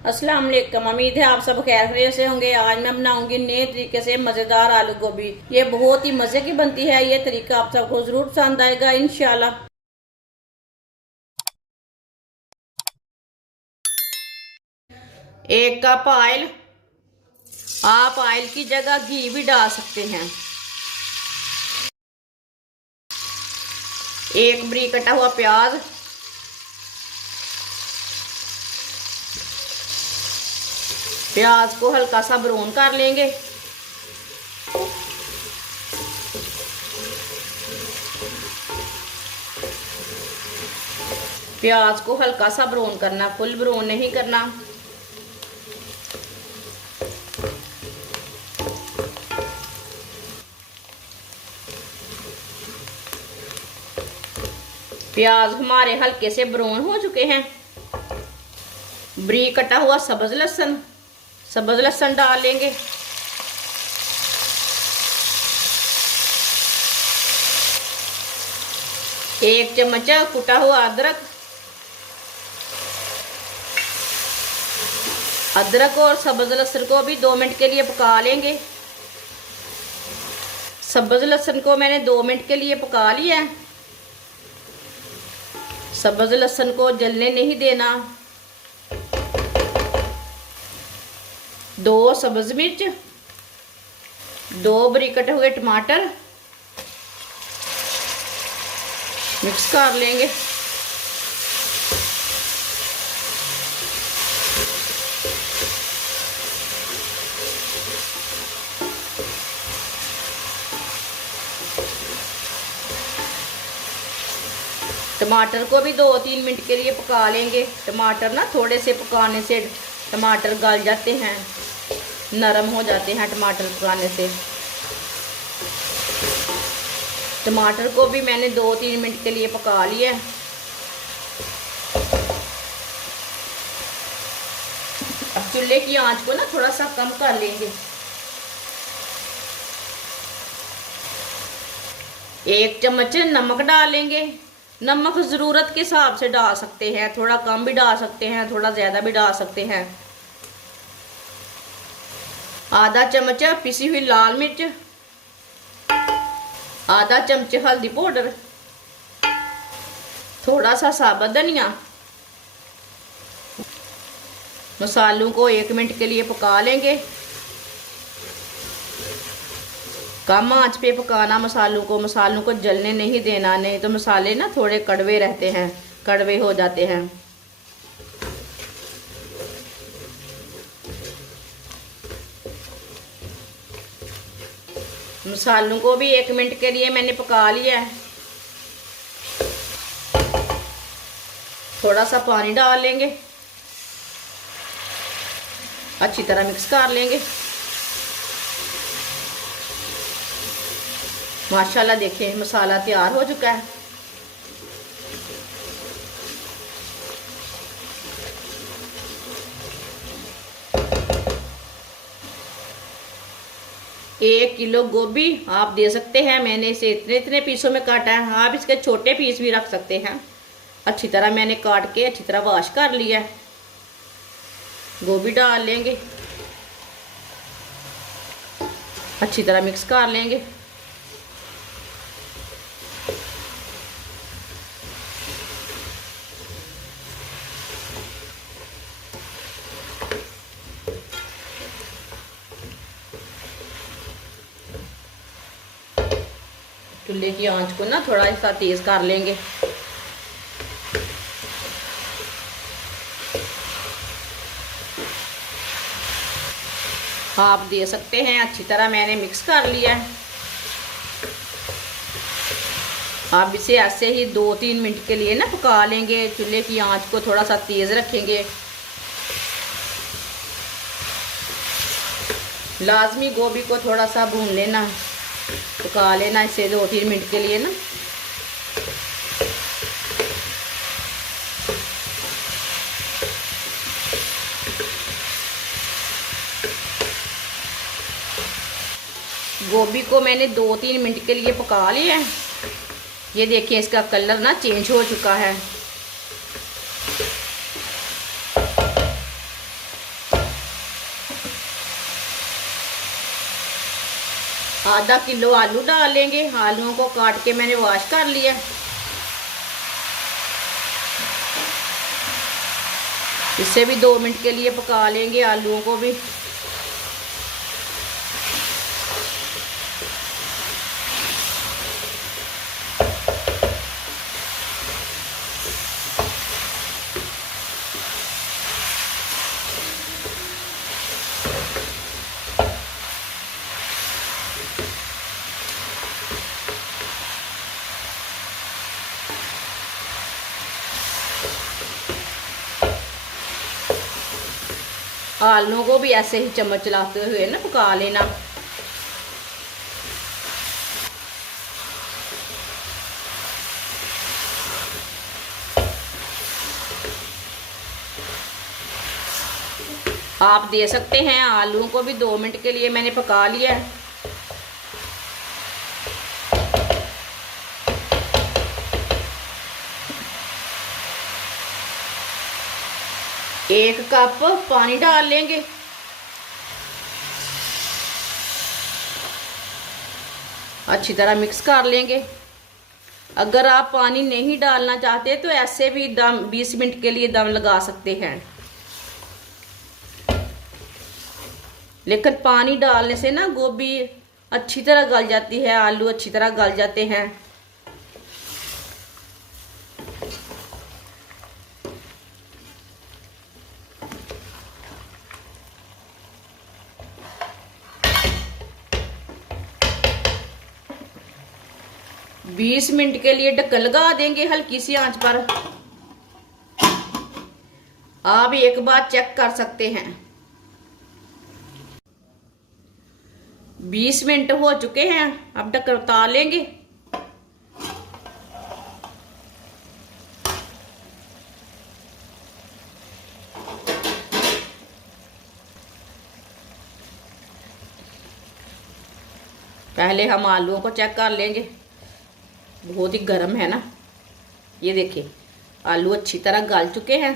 अस्सलाम वालेकुम। उम्मीद है आप सब खैर खैरियत से होंगे। आज मैं बनाऊंगी नए तरीके से मज़ेदार आलू गोभी। ये बहुत ही मज़े की बनती है। ये तरीका आप सबको ज़रूर पसंद आएगा इंशाल्लाह। एक कप ऑयल, आप ऑयल की जगह घी भी डाल सकते हैं। एक बारीक कटा हुआ प्याज, प्याज को हल्का सा ब्राउन कर लेंगे। प्याज को हल्का सा ब्राउन करना, फुल ब्राउन नहीं करना। प्याज हमारे हल्के से ब्राउन हो चुके हैं। बारीक कटा हुआ सब्ज लहसुन डाल लेंगे। एक चम्मच कुटा हुआ अदरक और सब्ज लहसुन को भी 2 मिनट के लिए पका लेंगे। सब्ज लहसुन को मैंने 2 मिनट के लिए पका लिया है। सब्ज लहसुन को जलने नहीं देना। 2 सब्ज मिर्च, 2 बारीक कटे हुए टमाटर मिक्स कर लेंगे। टमाटर को भी 2-3 मिनट के लिए पका लेंगे। टमाटर ना थोड़े से पकाने से टमाटर गल जाते हैं, नरम हो जाते हैं टमाटर पकाने से। टमाटर को भी मैंने 2-3 मिनट के लिए पका लिया है। अब चूल्हे की आंच को ना थोड़ा सा कम कर लेंगे। 1 चम्मच नमक डाल लेंगे। नमक ज़रूरत के हिसाब से डाल सकते हैं, थोड़ा कम भी डाल सकते हैं, थोड़ा ज़्यादा भी डाल सकते हैं। आधा चम्मच पिसी हुई लाल मिर्च, आधा चम्मच हल्दी पाउडर, थोड़ा सा साबुत धनिया। मसालों को 1 मिनट के लिए पका लेंगे। कम आंच पे पकाना मसालों को जलने नहीं देना, नहीं तो मसाले ना थोड़े कड़वे रहते हैं, कड़वे हो जाते हैं। मसालों को भी 1 मिनट के लिए मैंने पका लिया है। थोड़ा सा पानी डाल लेंगे, अच्छी तरह मिक्स कर लेंगे। माशाल्लाह देखें मसाला तैयार हो चुका है। एक किलो गोभी आप दे सकते हैं। मैंने इसे इतने पीसों में काटा है। आप इसके छोटे पीस भी रख सकते हैं। अच्छी तरह मैंने काट के अच्छी तरह वॉश कर लिया है। गोभी डाल लेंगे, अच्छी तरह मिक्स कर लेंगे। चूल्हे की आंच को ना थोड़ा सा तेज कर लेंगे। आप दे सकते हैं, अच्छी तरह मैंने मिक्स कर लिया है। आप इसे ऐसे ही 2-3 मिनट के लिए ना पका लेंगे। चूल्हे की आंच को थोड़ा सा तेज रखेंगे। लाजमी गोभी को थोड़ा सा भून लेना, पका लेना इसे 2-3 मिनट के लिए ना। गोभी को मैंने 2-3 मिनट के लिए पका लिया है। ये देखिए इसका कलर ना चेंज हो चुका है। आधा किलो आलू डाल लेंगे। आलूओं को काट के मैंने वॉश कर लिया। इसे भी 2 मिनट के लिए पका लेंगे आलूओं को भी। आलूओं को भी ऐसे ही चम्मच चलाते हुए ना पका लेना। आप दे सकते हैं आलूओं को भी 2 मिनट के लिए मैंने पका लिया है। एक कप पानी डाल लेंगे। अच्छी तरह मिक्स कर लेंगे। अगर आप पानी नहीं डालना चाहते तो ऐसे भी दम 20 मिनट के लिए दम लगा सकते हैं, लेकिन पानी डालने से ना गोभी अच्छी तरह गल जाती है, आलू अच्छी तरह गल जाते हैं। बीस मिनट के लिए ढक्कन लगा देंगे हल्की सी आंच पर। आप एक बार चेक कर सकते हैं। 20 मिनट हो चुके हैं। अब ढक्कन उतार लेंगे। पहले हम आलूओं को चेक कर लेंगे। बहुत ही गर्म है ना, ये देखिए आलू अच्छी तरह गल चुके हैं।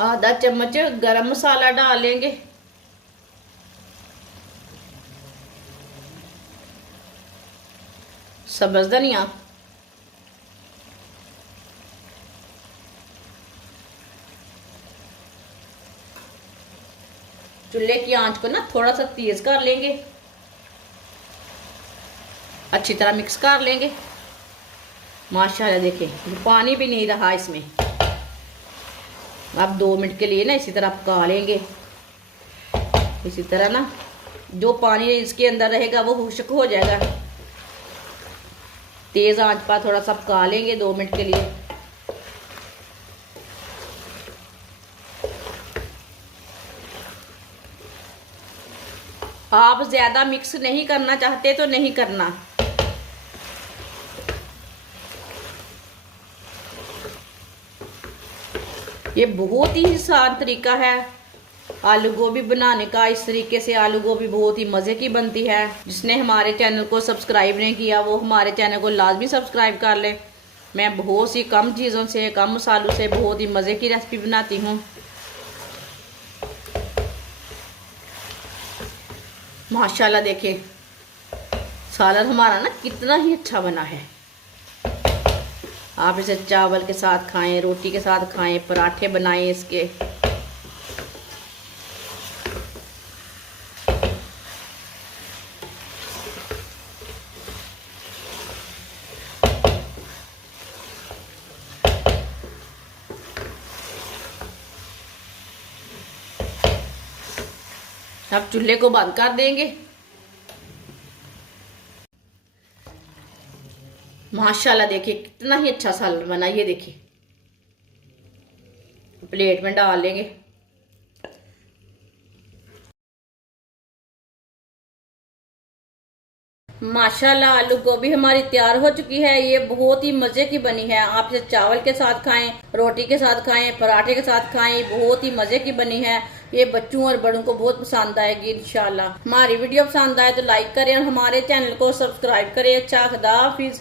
आधा चम्मच गरम मसाला डाल लेंगे। सब्ज धनिया, चूल्हे की आंच को ना थोड़ा सा तेज कर लेंगे। अच्छी तरह मिक्स कर लेंगे। माशाल्लाह देखिए पानी भी नहीं रहा इसमें। अब 2 मिनट के लिए ना इसी तरह पका लेंगे। इसी तरह ना जो पानी इसके अंदर रहेगा वो खुश्क हो जाएगा। तेज आंच पर थोड़ा सा पका लेंगे 2 मिनट के लिए। आप ज्यादा मिक्स नहीं करना चाहते तो नहीं करना। ये बहुत ही आसान तरीका है आलू गोभी बनाने का। इस तरीके से आलू गोभी बहुत ही मज़े की बनती है। जिसने हमारे चैनल को सब्सक्राइब नहीं किया वो हमारे चैनल को लाजमी सब्सक्राइब कर ले। मैं बहुत सी कम चीज़ों से, कम मसालों से बहुत ही मज़े की रेसिपी बनाती हूँ। माशाल्लाह देखिए सालन हमारा ना कितना ही अच्छा बना है। आप इसे चावल के साथ खाएं, रोटी के साथ खाएं, पराठे बनाएं इसके। अब चूल्हे को बंद कर देंगे। माशाल्लाह देखिए कितना ही अच्छा सालन बना। ये देखिए प्लेट में डाल लेंगे। माशाल्लाह आलू गोभी हमारी तैयार हो चुकी है। ये बहुत ही मज़े की बनी है। आप इसे चावल के साथ खाएं, रोटी के साथ खाएं, पराठे के साथ खाएं। बहुत ही मज़े की बनी है। ये बच्चों और बड़ों को बहुत पसंद आएगी इंशाल्लाह। हमारी वीडियो पसंद आए तो लाइक करें और हमारे चैनल को सब्सक्राइब करें। अच्छा खुदा हाफिज।